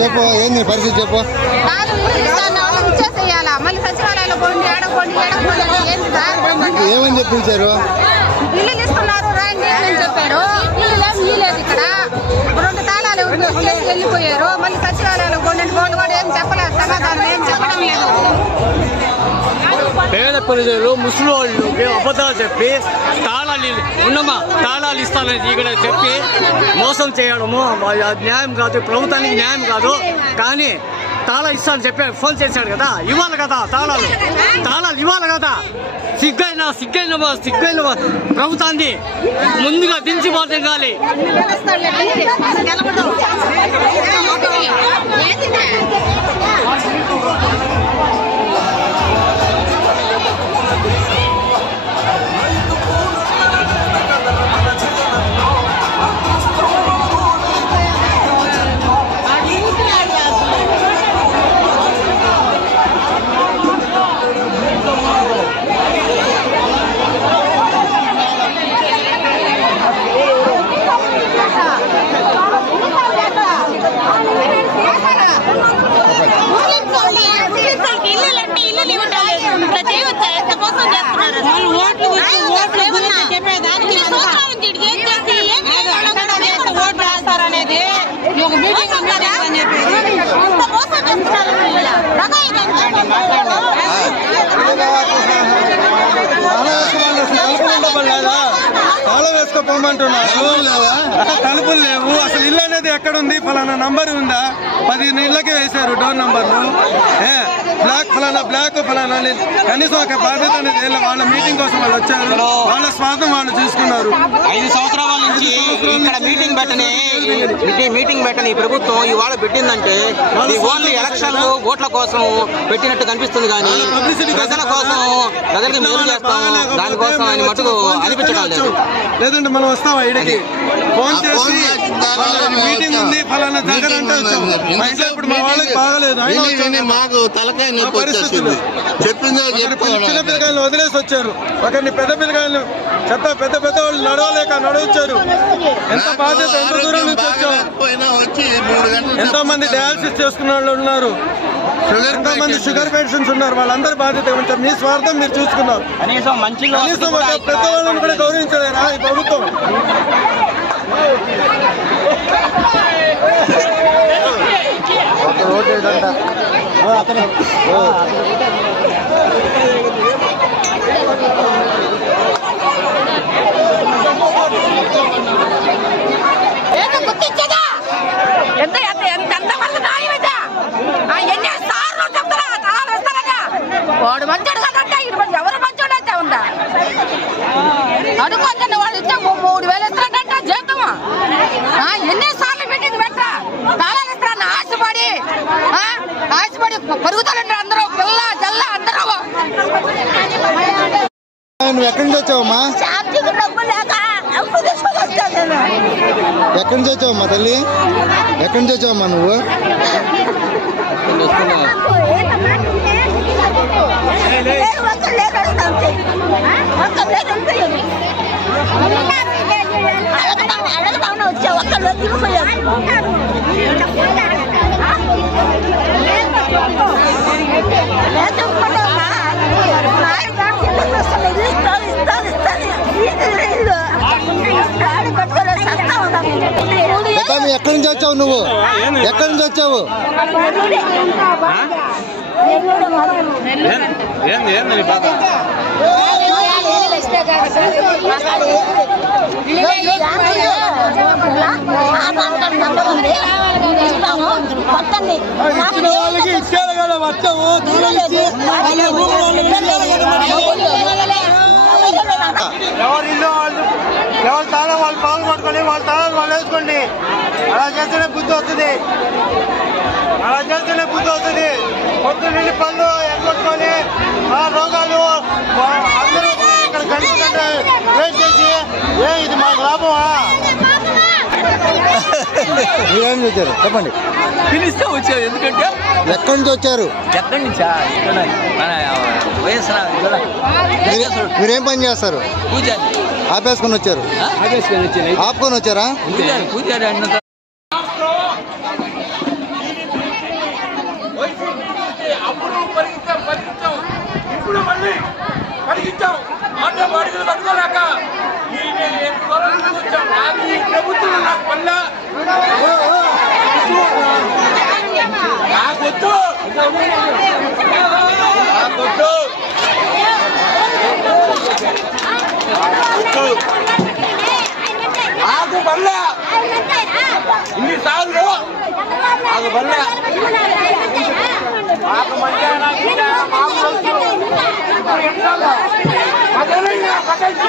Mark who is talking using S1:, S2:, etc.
S1: చెప్పు ఏంది పరిస్థితి చెప్పు.
S2: మళ్ళీ సచివాలయంలో పోండి సార్
S1: ఏమని చెప్పించారు
S2: ఇల్లు ఇస్తున్నారు రండి అని చెప్పారు. ఇల్లు లేదు ఈ లేదు ఇక్కడ. రెండు తాళాలు ఇచ్చేసి వెళ్ళిపోయారు.
S3: ప్రజలు ముసలి వాళ్ళు అబద్ధాలు చెప్పి తాళాలు ఇ- ఉన్నమా తాళాలు ఇస్తానని ఇక్కడ చెప్పి మోసం చేయడము న్యాయం కాదు ప్రభుత్వానికి న్యాయం కాదు కానీ తాళా ఇస్తానని చెప్పి ఫోన్ చేశాడు కదా ఇవ్వాలి కదా తాళాలు తాళాలు ఇవ్వాలి కదా. సిగ్గైన సిగ్గైన సిగ్గైన ప్రభుత్వాన్ని ముందుగా దించిపోతే కాలి.
S4: తలుపులు లేవు అసలు ఇల్లు అనేది ఎక్కడ ఉంది ఫలానా నంబర్ ఉందా? పది ఇళ్ళకే వేశారు డోర్ నంబర్లు. ఏ బ్లాక్ ఫలానా బ్లాక్ ఫలానా అని కనీసం ఒక బాధ్యత అనేది. వాళ్ళ మీటింగ్ కోసం వాళ్ళు వచ్చారు. వాళ్ళ స్వార్థం వాళ్ళు చూసుకున్నారు.
S5: ఐదు సంవత్సరాల నుంచి ఇక్కడ మీటింగ్ పెట్టని మీటి- మీటింగ్ పెట్టని ఈ ప్రభుత్వం ఇవాళ పెట్టిందంటే ఈ ఓన్లీ ఎలక్షన్లు ఓట్ల కోసం పెట్టినట్టు కనిపిస్తుంది కానీ ప్రజల కోసం ప్రజలకి మేలు చేస్తాం దానికోసం ఆయన మటుకు అనిపించడం లేదు.
S4: లేదంటే మనం వస్తావా ఇడికి ఫోన్ చేసి మీటింగ్ ఉంది ఫలానా దగ్గర అంటే వచ్చాం. మా ఇంట్లో ఇప్పుడు మా వాళ్ళకి బాగలేదు. అయినా
S1: విని. మాకు తలకాయ నొప్పి. వచ్చేసింది. చెప్పిందే
S4: ఒకరిని చిన్న
S1: చెప్పుకోవాలి
S4: పిల్లకాయలు వదిలేసి వచ్చారు. ఒకరిని పెద్ద పిల్లకాయలు చెత్త పెద్ద పెద్ద వాళ్ళు నడవలేక నడవచ్చారు. ఎంత బాధ్యత ఎంత దూరం నుంచి వచ్చాం
S1: పోయినా వచ్చి మూడు గంటలు
S4: ఎంతో మంది డయాలసిస్ చేసుకున్న వాళ్ళు ఉన్నారు. ఎంతో మంది షుగర్ పేషెంట్స్ ఉన్నారు. వాళ్ళందరి బాధ్యత ఏమంటారు మీ స్వార్థం మీరు చూసుకున్నారు.
S5: కనీసం మంచి
S4: కనీసం ఒక పెద్దవాళ్ళని కూడా గౌరవించలేరా ఈ ప్రభుత్వం
S2: ఏంటో గుర్తించదా ఎంత ఎంత ఎంత ఎంతమంది న్యాయం ఇదా? ఆ ఎన్ని సార్లు చెప్తారా తలాలు ఇస్తారగా వాడు మంచోడు కదంటే ఇది మంచి ఎవరు మంచోడు అయితే ఉందా? అడుగుతుంది వాళ్ళు మూ- మూడు వేలు ఇస్తారంట జీతం ఆ, ఎన్ని సార్లు పెట్టింది పెట్ట ఆశపడి ఆ, ఆశపడి పరుగుతారండి అందరూ. పిల్ల జల్ల అందరూ.
S1: నువ్వు ఎక్కడి నుంచి వచ్చావమ్మా? ఎక్కడి నుంచి వచ్చావమ్మా తల్లి? ఎక్కడి నుంచి వచ్చావమ్మా నువ్వు? పెద్దమ్మ ఎక్కడి నుంచి వచ్చావు నువ్వు? ఎక్కడి నుంచి వచ్చావు?
S4: వాళ్ళకి ఇచ్చారు కదా వచ్చాము. ఎవరు ఇల్లు వాళ్ళు ఎవరు తాళం వాళ్ళు పాలు పట్టుకొని వాళ్ళ తాళం వాళ్ళు వేసుకోండి. అలా చేస్తేనే బుద్ధి వస్తుంది. అలా చేస్తేనే బుద్ధి వస్తుంది. పొద్దు నుండి పళ్ళు ఎగ్గొట్టుకొని ఆ రోగాలు ఆ, అందరూ ఇక్కడ గంట గంట వెయిట్ చేసి? ఏ ఇది మాకు లాభమా?
S1: మీరేం వచ్చారు చెప్పండి.
S3: పిలిస్తే వచ్చావు ఎందుకంటే
S1: ఎక్కడి నుంచి వచ్చారు?
S3: ఎక్కడి నుంచా? మన
S1: మీరు- పని చేస్తారు?
S3: పూజారి.
S1: ఆపేసుకొని వచ్చారు. ఆపుకొని వచ్చారా?
S3: పూజారి పూజారి
S1: ఈ ప్రభుత్వం నాకు పల్ల నాకొద్దు. నాకొద్దు. ఇన్ని సార్లు. నాకు పల్ల మాకు మంచిగా
S6: మాకు
S1: పదనైనా పదండి